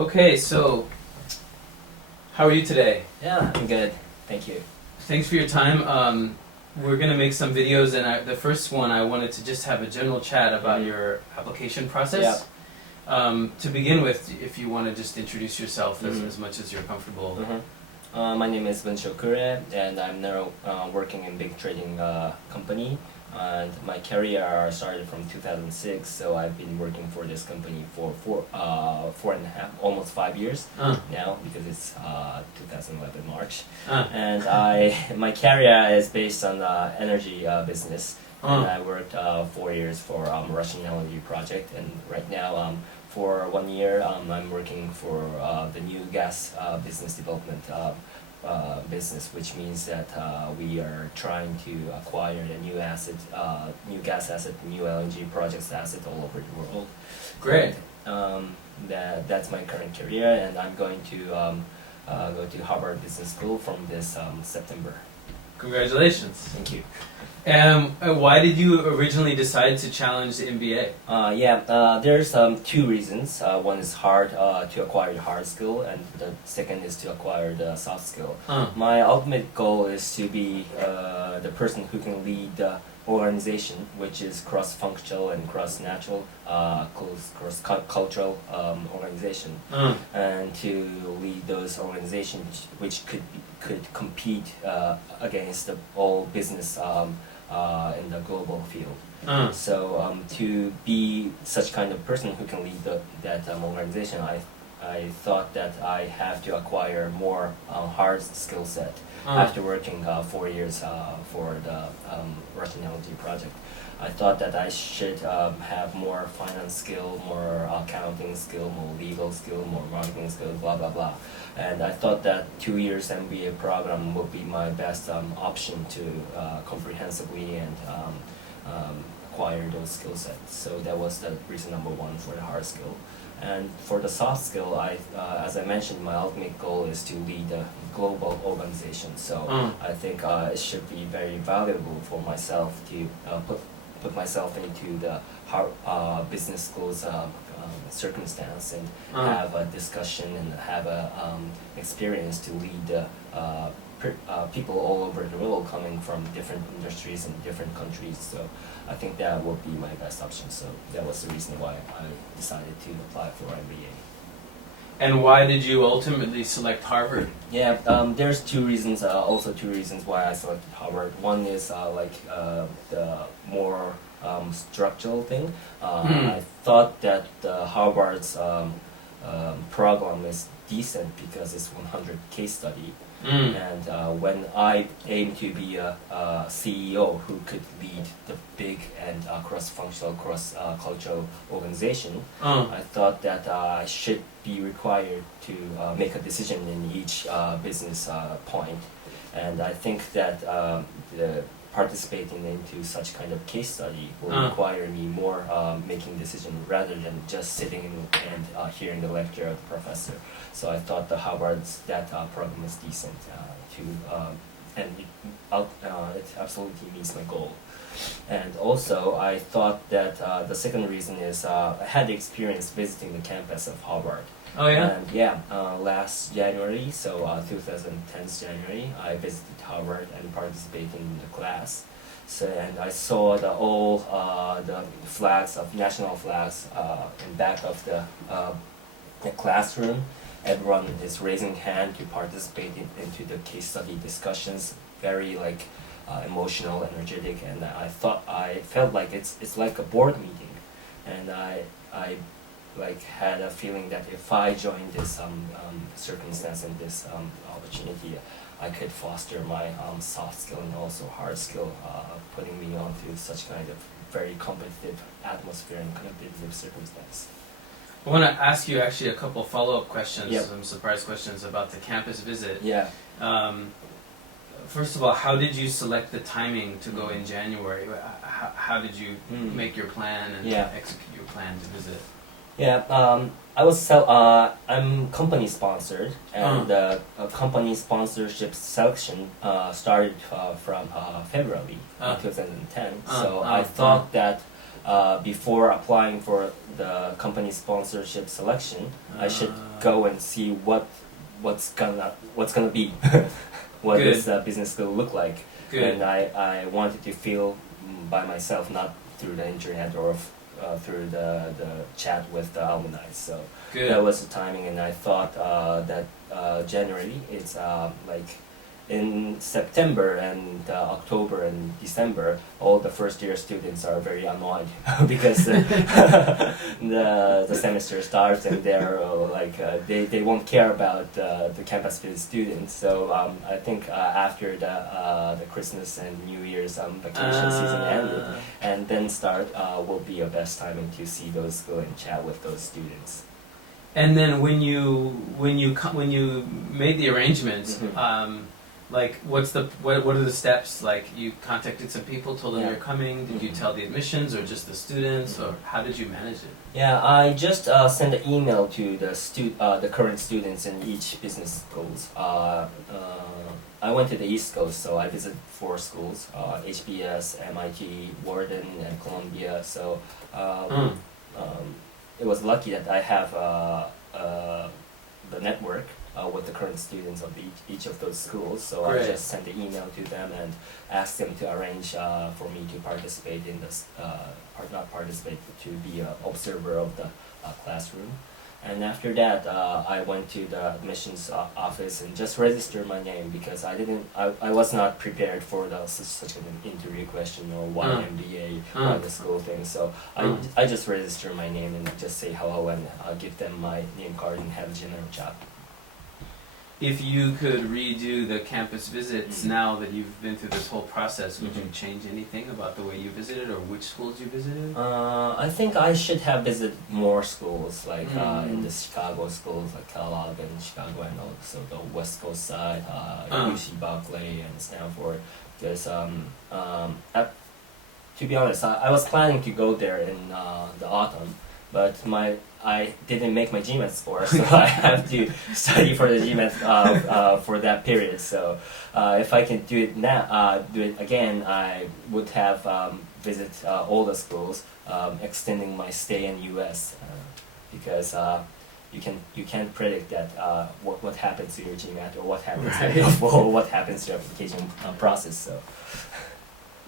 Okay, so how are you today? Yeah, I'm good. Thank you. Thanks for your time. We're gonna make some videos, and the first one I wanted to just have a general chat about your application process. To begin with, if you want to just introduce yourself as much as you're comfortable. My name is Bunsho Kure, and I'm now working in big trading company. And my career started from 2006, so I've been working for this company for four and a half, almost 5 years now, because it's 2011 March. And my career is based on energy business. And I worked 4 years for Russian LNG project, and right now for 1 year I'm working for the new gas business development business, which means that we are trying to acquire a new asset, new gas asset, new LNG projects asset all over the world. Great. And, that's my current career, and I'm going to go to Harvard Business School from this September. Congratulations. Thank you. Why did you originally decide to challenge the MBA? There's two reasons. One is to acquire the hard skill, and the second is to acquire the soft skill. My ultimate goal is to be the person who can lead the organization, which is cross-functional and cross-natural, cross-cultural organization, and to lead those organizations which could compete against all business in the global field. So to be such kind of person who can lead that organization, I thought that I have to acquire more hard skill set after working 4 years for the Russian LNG project. I thought that I should have more finance skill, more accounting skill, more legal skill, more marketing skill, blah blah blah. And I thought that 2 years MBA program would be my best option to comprehensively and acquire those skill sets. So that was the reason number one for the hard skill. And for the soft skill, as I mentioned, my ultimate goal is to lead a global organization. So I think it should be very valuable for myself to put myself into the business schools circumstance and have a discussion and have a experience to lead people all over the world coming from different industries and different countries. So I think that would be my best option. So that was the reason why I decided to apply for MBA. And why did you ultimately select Harvard? Yeah, there's two reasons. Also, two reasons why I selected Harvard. One is the more structural thing. I thought that Harvard's program is decent because it's 100 case study. And when I aim to be a CEO who could lead the big and cross-functional, cross-cultural organization, I thought that I should be required to make a decision in each business point. And I think that participating into such kind of case study will require me more making decision rather than just sitting and hearing the lecture of the professor. So I thought the Harvard's program is decent and it absolutely meets my goal. And also I thought that the second reason is I had experience visiting the campus of Harvard. Oh yeah? And last January, so 2010 January, I visited Harvard and participated in the class. So, and I saw all the flags of national flags in back of the classroom. Everyone is raising hand to participate into the case study discussions. Very emotional, energetic, and I felt like it's like a board meeting, and I had a feeling that if I joined this circumstance and this opportunity, I could foster my soft skill and also hard skill, putting me onto such kind of very competitive atmosphere and competitive circumstance. I want to ask you actually a couple follow-up questions, Yep. some surprise questions about the campus visit. Yeah. First of all, how did you select the timing to go in January? How did you make your plan and execute your plan to visit? Yeah, I'm company sponsored, and the company sponsorship selection started from February 2010. So I thought that before applying for the company sponsorship selection, I should go and see what's gonna be, what Good. this business school look like. Good. And I wanted to feel by myself, not through the internet or through the chat with the alumni. So Good. that was the timing, and I thought that generally it's like in September and October and December, all the first year students are very annoyed because the semester starts and they're they won't care about the campus visit students. So I think after the Christmas and New Year's vacation season ended, and then start will be a best timing to see those school and chat with those students. And then when you made the arrangements, like what are the steps? Like you contacted some people, told them you're coming. Did you tell the admissions or just the students, or how did you manage it? Yeah, I just sent an email to the current students in each business schools. I went to the East Coast, so I visited 4 schools: HBS, MIT, Wharton, and Columbia. So it was lucky that I have the network with the current students of each of those schools. So Great. I just sent an email to them and asked them to arrange for me to participate in this, not participate, but to be an observer of the classroom. And after that, I went to the admissions office and just registered my name because I was not prepared for such an interview question or why MBA, why the school thing. So I just registered my name and just say hello and give them my name card and have a general chat. If you could redo the campus visits now that you've been through this whole process, would you change anything about the way you visited or which schools you visited? I think I should have visited more schools, like in the Chicago schools, like Kellogg and Chicago, and also the West Coast side, UC Berkeley and Stanford. Because to be honest, I was planning to go there in the autumn, but I didn't make my GMAT score, so I have to study for the GMAT for that period. So if I can do it now, do it again, I would have visit all the schools, extending my stay in U.S. Because you can't predict that what happens to your GMAT or what happens to your or what happens to your application process. So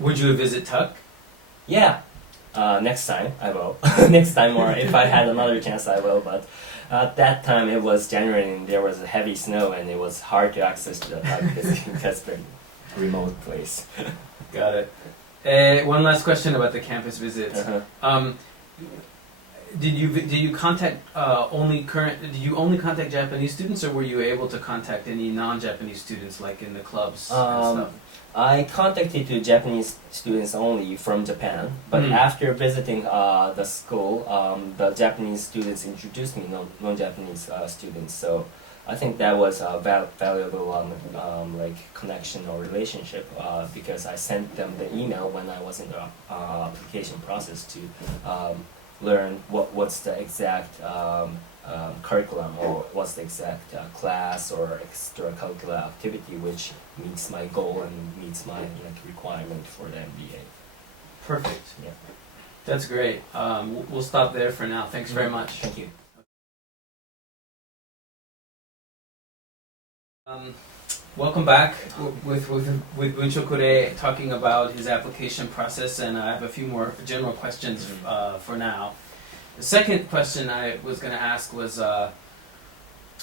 would you visit Tuck? Yeah. Next time I will. Next time, or if I had another chance, I will. But at that time, it was January and there was a heavy snow, and it was hard to access the because it's a remote place. Got it. One last question about the campus visits. Did you contact Did you only contact Japanese students, or were you able to contact any non-Japanese students, like in the clubs and stuff? I contacted the Japanese students only from Japan, but after visiting the school, the Japanese students introduced me non-Japanese students. So I think that was a valuable like connection or relationship because I sent them the email when I was in the application process to learn what's the exact curriculum or what's the exact class or extracurricular activity which meets my goal and meets my requirement for the MBA. Perfect. Yeah. That's great. We'll stop there for now. Thanks very much. Thank you. Welcome back with Buncho Kure talking about his application process, and I have a few more general questions for now. The second question I was going to ask was,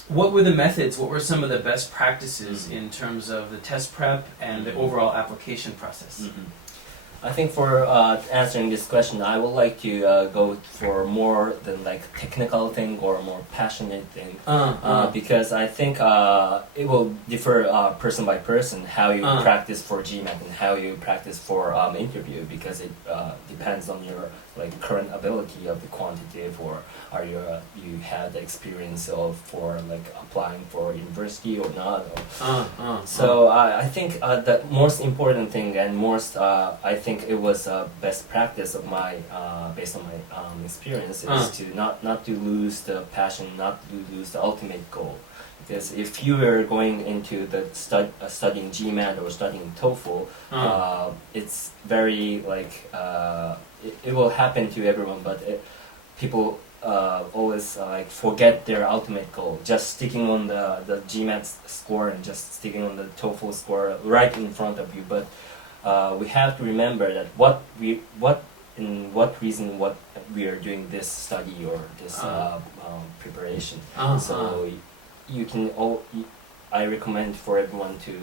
what were the methods, what were some of the best practices in terms of the test prep and the overall application process? I think for answering this question, I would like to go for more than like technical thing or more passionate thing, because I think it will differ person by person how you practice for GMAT and how you practice for interview, because it depends on your like current ability of the quantitative, or are you had the experience of for like applying for university or not. So I think the most important thing and most I think it was best practice of my based on my experience is to not to lose the passion, not to lose the ultimate goal. because if you are going into the studying GMAT or studying TOEFL, it's very like it will happen to everyone, but people always like forget their ultimate goal. Just sticking on the GMAT score and just sticking on the TOEFL score right in front of you. But we have to remember that what we are doing this study or this preparation. So you can I recommend for everyone to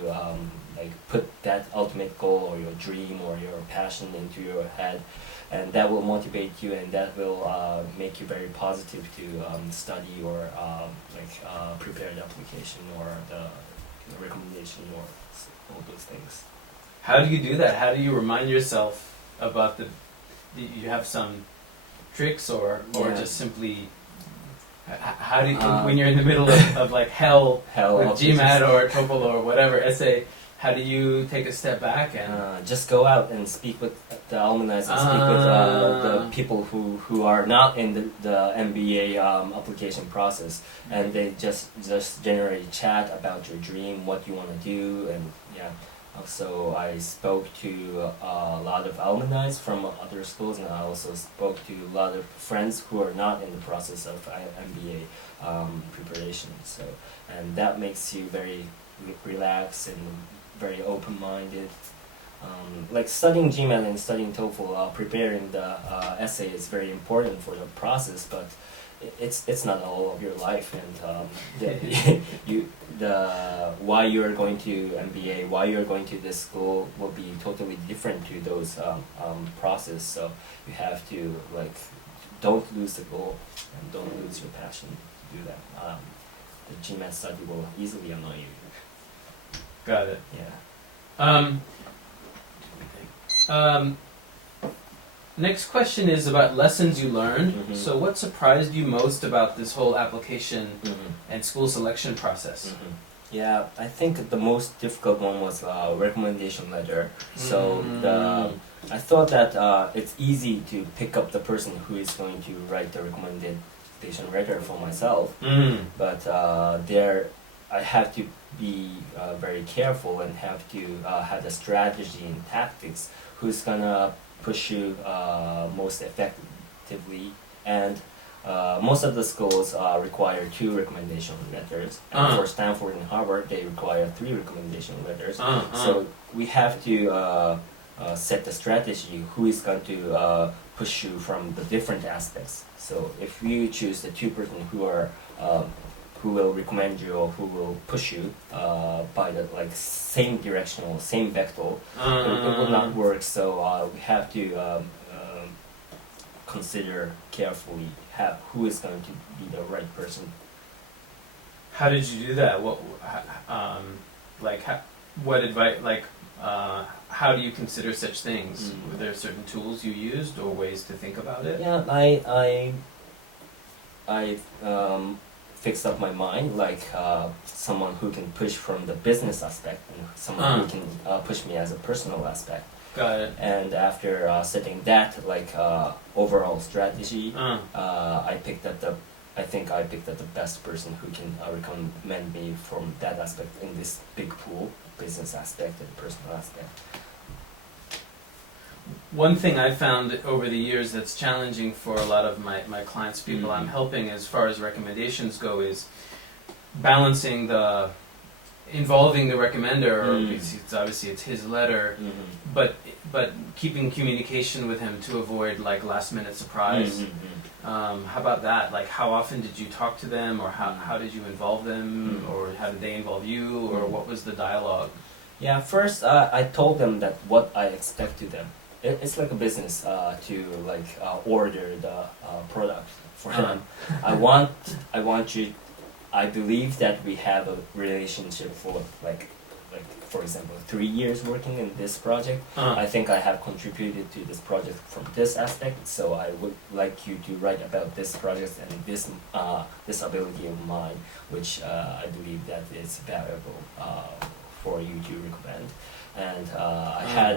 like put that ultimate goal or your dream or your passion into your head, and that will motivate you, and that will make you very positive to study or prepare the application or the recommendation or all those things. How do you do that? How do you remind yourself about you have some tricks or just simply how do you, when you're in the middle of like hell with GMAT or TOEFL or whatever essay, how do you take a step back and just go out and speak with the alumni and speak with the people who are not in the MBA application process, and they just generally chat about your dream, what you want to do, and yeah. So I spoke to a lot of alumni from other schools, and I also spoke to a lot of friends who are not in the process of MBA preparation. So, and that makes you very relaxed and very open-minded. Like studying GMAT and studying TOEFL, preparing the essay is very important for the process, but it's not all of your life, and why you're going to MBA, why you're going to this school will be totally different to those process. So you have to don't lose the goal and don't lose your passion to do that. The GMAT study will easily annoy you. Got it. Yeah. Next question is about lessons you learned. Mm-hmm. So what surprised you most about this whole application Mm-hmm. and school selection process? Mm-hmm. Yeah, I think the most difficult one was recommendation letter. So I thought that it's easy to pick up the person who is going to write the recommendation letter for myself, but there I have to be very careful and have to have a strategy and tactics who's gonna push you most effectively, and most of the schools require 2 recommendation letters, and for Stanford and Harvard they require 3 recommendation letters. So we have to set the strategy who is going to push you from the different aspects. So if you choose the 2 person who will recommend you or who will push you by the same direction or same vector, it will not work. So we have to consider carefully who is going to be the right person. How did you do that? What advice? How do you consider such things? Were there certain tools you used or ways to think about it? Yeah, I fixed up my mind someone who can push from the business aspect and someone who can push me as a personal aspect. Got it. And after setting that overall strategy, I think I picked up the best person who can recommend me from that aspect in this big pool, business aspect and personal aspect. One thing I found over the years that's challenging for a lot of my clients, people I'm helping as far as recommendations go, is balancing involving the recommender, because obviously it's his letter, but keeping communication with him to avoid last minute surprise. How about that? How often did you talk to them, or how did you involve them, or how did they involve you, or what was the dialogue? Yeah, first I told them that what I expect to them. It's like a business to order the product for them. I want you. I believe that we have a relationship for for example 3 years working in this project. I think I have contributed to this project from this aspect, so I would like you to write about this project and this ability of mine, which I believe that is valuable for you to recommend. And I had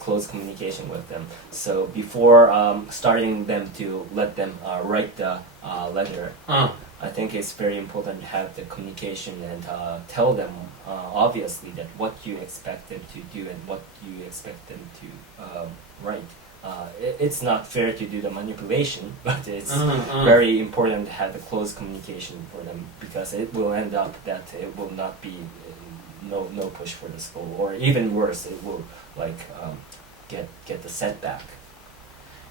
close communication with them. So before starting them to let them write the letter, I think it's very important to have the communication and tell them obviously that what you expect them to do and what you expect them to write. It's not fair to do the manipulation, but it's very important to have a close communication for them, because it will end up that it will not be no push for the school, or even worse, it will like get the setback.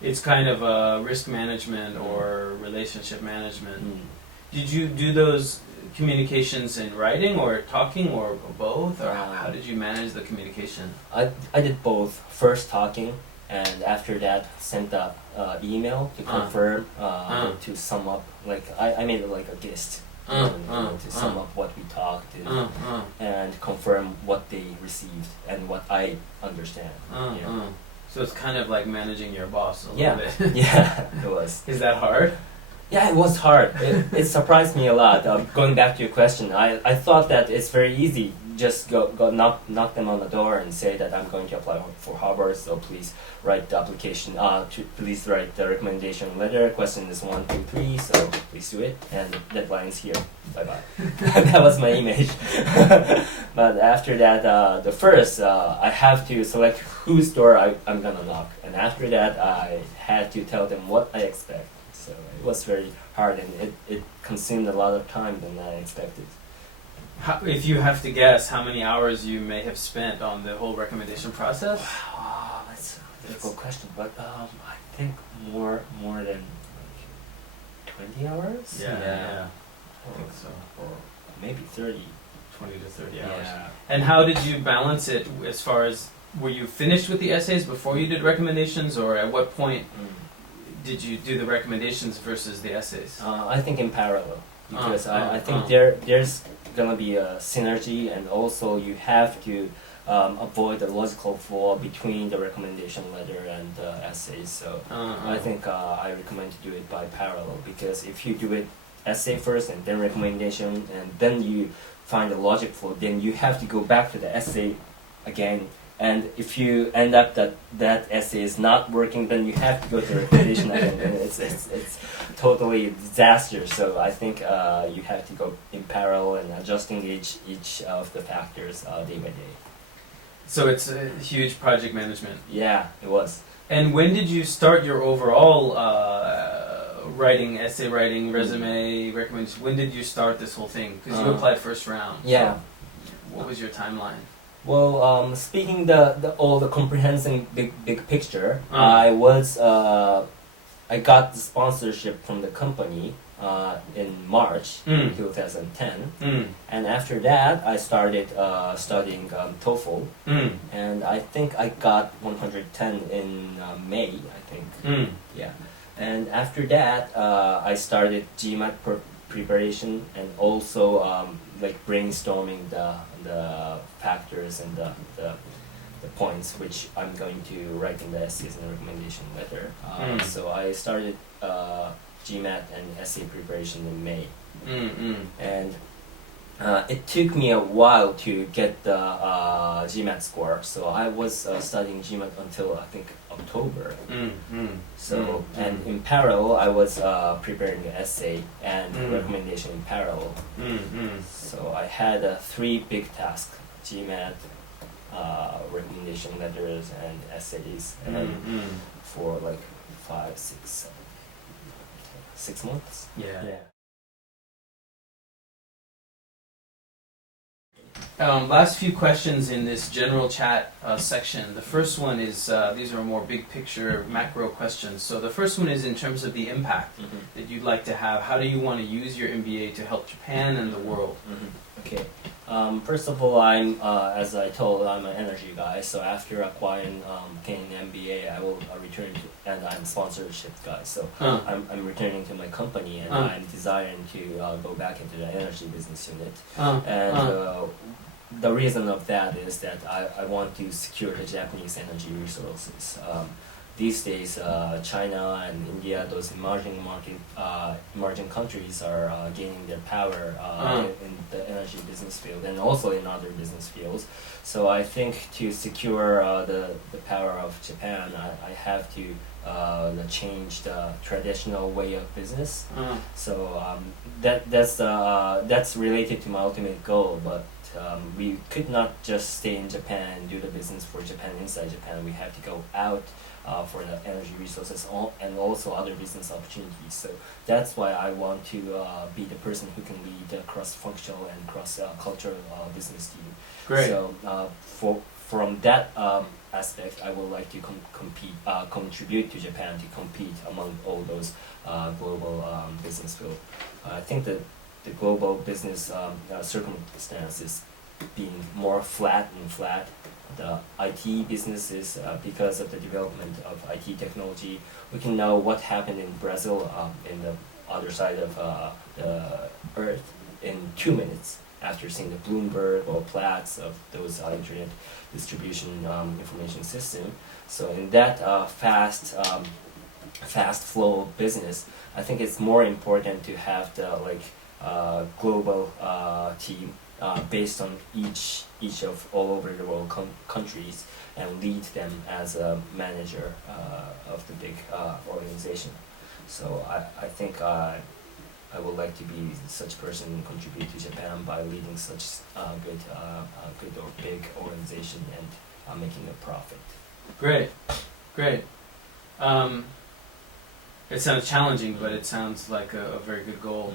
It's kind of risk management or relationship management. Mm. Did you do those communications in writing or talking or both, or how did you manage the communication? I did both. First talking, and after that sent a email to confirm, to sum up. Like I made it like a gist to sum up what we talked and confirm what they received and what I understand. So it's kind of like managing your boss a little bit. Yeah, it was. Is that hard? Yeah, it was hard. It surprised me a lot. Going back to your question, I thought that it's very easy. Just go knock them on the door and say that I'm going to apply for Harvard, so please write the application. Please write the recommendation letter. Question is 1, 2, 3. So please do it. And deadline's here. Bye bye. That was my image. But after that, the first I have to select whose door I'm gonna knock, and after that I had to tell them what I expect. So it was very hard, and it consumed a lot of time than I expected. If you have to guess how many hours you may have spent on the whole recommendation process? Wow, that's a difficult question, but I think more than like 20 hours? Yeah. I think so. Or maybe 30. 20 to 30 hours. Yeah. And how did you balance it as far as, were you finished with the essays before you did recommendations, or at what point did you do the recommendations versus the essays? I think in parallel, because I think there's gonna be a synergy, and also you have to avoid the logical flaw between the recommendation letter and the essays. So I think I recommend to do it by parallel, because if you do it essay first and then recommendation, and then you find the logic flaw, then you have to go back to the essay again. And if you end up that essay is not working, then you have to go to recommendation again, and it's totally disaster. So I think you have to go in parallel and adjusting each of the factors day by day. So it's a huge project management. Yeah, it was. And when did you start your overall essay writing, resume, recommendations? When did you start this whole thing? Because you applied first round. Yeah. So what was your timeline? Well, speaking all the comprehensive big picture, I got the sponsorship from the company in March 2010, and after that I started studying TOEFL, and I think I got 110 in May, I think. Yeah, and after that I started GMAT preparation, and also like brainstorming the factors and the points which I'm going to write in the essays and recommendation letter. So I started GMAT and essay preparation in May, and it took me a while to get the GMAT score. So I was studying GMAT until I think October. So and in parallel, I was preparing the essay and recommendation in parallel. So I had 3 big tasks: GMAT, recommendation letters, and essays, and for like 5, 6, 6 months. Yeah. Last few questions in this general chat section. The first one is, these are more big picture, macro questions. So the first one is in terms of the impact that you'd like to have. How do you want to use your MBA to help Japan and the world? Okay. First of all, I'm, as I told, I'm an energy guy. So after acquiring Canadian MBA, I will return to, and I'm a sponsorship guy. So I'm returning to my company, and I'm desiring to go back into the energy business unit. And the reason of that is that I want to secure the Japanese energy resources. these days, China and India, those emerging countries are gaining their power in the energy business field and also in other business fields. So I think to secure the power of Japan, I have to change the traditional way of business. So that's related to my ultimate goal, but we could not just stay in Japan and do the business for Japan inside Japan. We have to go out for the energy resources and also other business opportunities. So that's why I want to be the person who can lead the cross-functional and cross-cultural business team. Great. So from that aspect, I would like to contribute to Japan to compete among all those global business fields. I think that the global business circumstances being more flat and flat. The IT businesses, because of the development of IT technology, we can know what happened in Brazil, in the other side of the earth, in 2 minutes after seeing the Bloomberg or Platts of those internet distribution information system. So in that fast flow of business, I think it's more important to have the global team based on each of all over the world countries and lead them as a manager of the big organization. So I think I would like to be such person and contribute to Japan by leading such good or big organization and making a profit. Great. It sounds challenging, but it sounds like a very good goal.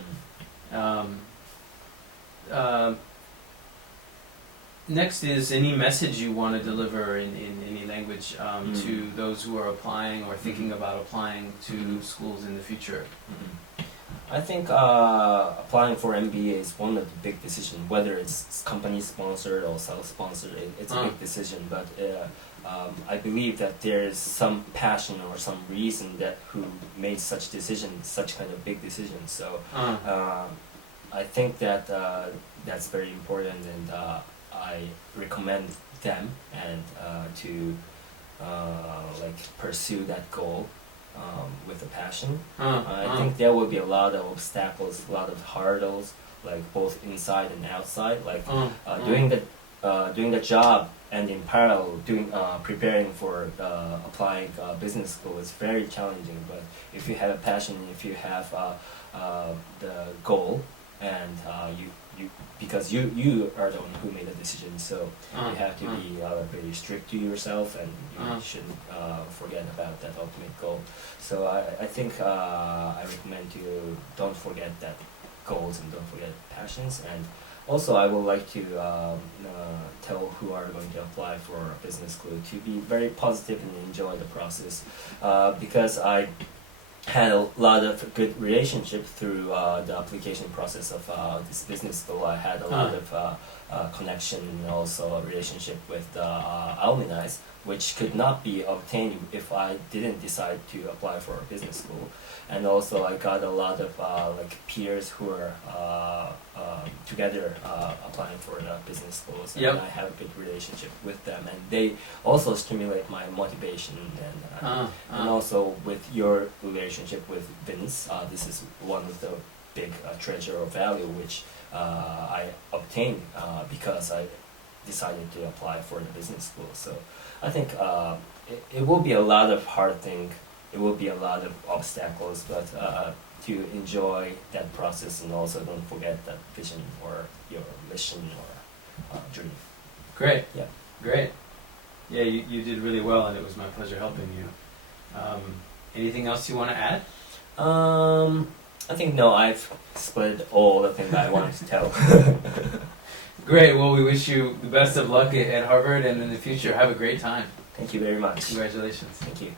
Next is any message you want to deliver in any language to those who are applying or thinking about applying to schools in the future. I think applying for MBA is one of the big decisions, whether it's company sponsored or self-sponsored. It's a big decision, but I believe that there is some passion or some reason that who made such decision, such kind of big decision. So I think that that's very important, and I recommend them and to pursue that goal with a passion. I think there will be a lot of obstacles, a lot of hurdles, like both inside and outside. Doing the job and in parallel preparing for applying business school is very challenging. But if you have a passion, if you have the goal, and because you are the one who made the decision, so you have to be very strict to yourself, and you shouldn't forget about that ultimate goal. So I think I recommend you don't forget that goals and don't forget passions. And also I would like to tell who are going to apply for business school to be very positive and enjoy the process, because I had a lot of good relationship through the application process of this business school. I had a lot of connection and also a relationship with the alumni, which could not be obtained if I didn't decide to apply for a business school. And also I got a lot of peers who are together applying for the business schools, and I have a good relationship with them, and they also stimulate my motivation. And also with your relationship with Vince, this is one of the big treasure of value which I obtained because I decided to apply for the business school. So I think it will be a lot of hard thing. It will be a lot of obstacles, but to enjoy that process, and also don't forget that vision or your mission or dream. Great. Yeah. Great. Yeah, you did really well, and it was my pleasure helping you. Anything else you want to add? I think no, I've split all the things I wanted to tell. Great. Well, we wish you the best of luck at Harvard and in the future. Have a great time. Thank you very much. Congratulations. Thank you.